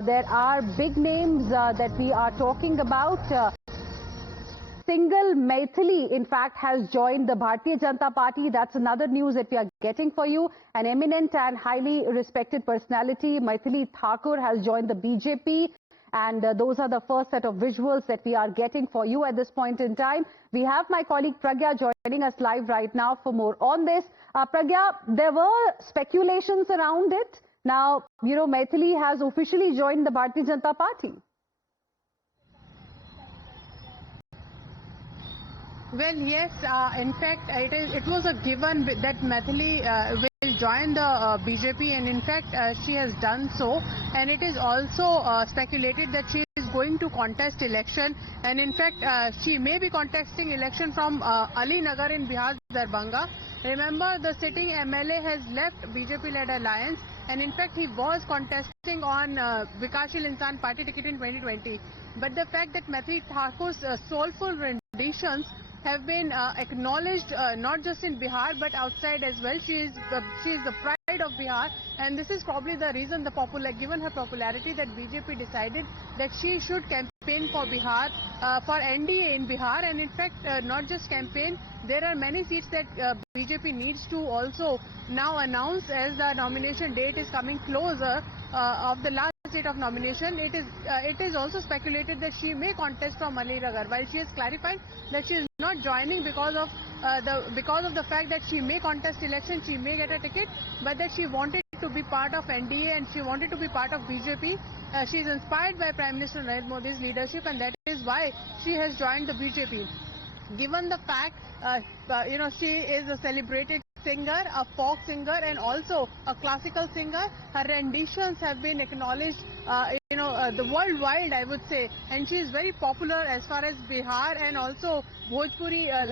There are big names that we are talking about. Single Maithili, in fact, has joined the Bharatiya Janata Party. That's another news that we are getting for you. An eminent and highly respected personality, Maithili Thakur, has joined the BJP. And those are the first set of visuals that we are getting for you at this point in time. We have my colleague Pragya joining us live right now for more on this. Pragya, there were speculations around it. Now, Maithili has officially joined the Bharatiya Janata Party. Well, yes, in fact, it was a given that Maithili will join the BJP, and in fact, she has done so. And it is also speculated that she is going to contest election, and in fact, she may be contesting election from Ali Nagar in Bihar, Darbhanga. Remember, the sitting MLA has left BJP-led alliance, and in fact, he was contesting on Vikashshil Insan Party ticket in 2020. But the fact that Maithili Thakur's soulful renditions have been acknowledged not just in Bihar but outside as well. She is the pride of Bihar, and this is probably the reason, given her popularity, that BJP decided that she should campaign for Bihar, for NDA in Bihar. And in fact, not just campaign, there are many seats that BJP needs to also now announce as the nomination date is coming closer of the last date of nomination. It is also speculated that she may contest from Ali Nagar, while she has clarified that she is not joining because of the fact that she may contest election, she may get a ticket, but that she wanted to be part of NDA and she wanted to be part of BJP. She is inspired by Prime Minister Narendra Modi's leadership, and that is why she has joined the BJP. Given the fact, she is a celebrated singer, a folk singer, and also a classical singer. Her renditions have been acknowledged, the worldwide, I would say, and she is very popular as far as Bihar and also Bhojpuri,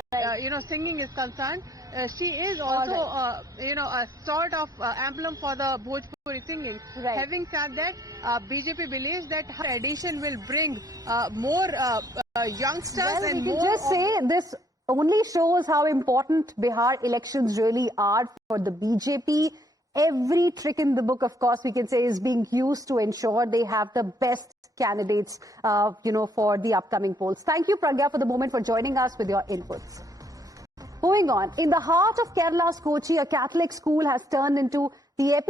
singing is concerned. She is also, a sort of emblem for the Bhojpuri singing. Right. Having said that, BJP believes that her addition will bring more youngsters, well, and we can more. Just say this only shows how important Bihar elections really are for the BJP. Every trick in the book, of course, we can say, is being used to ensure they have the best candidates, for the upcoming polls. Thank you, Pragya, for the moment, for joining us with your inputs. Moving on, in the heart of Kerala's Kochi, a Catholic school has turned into the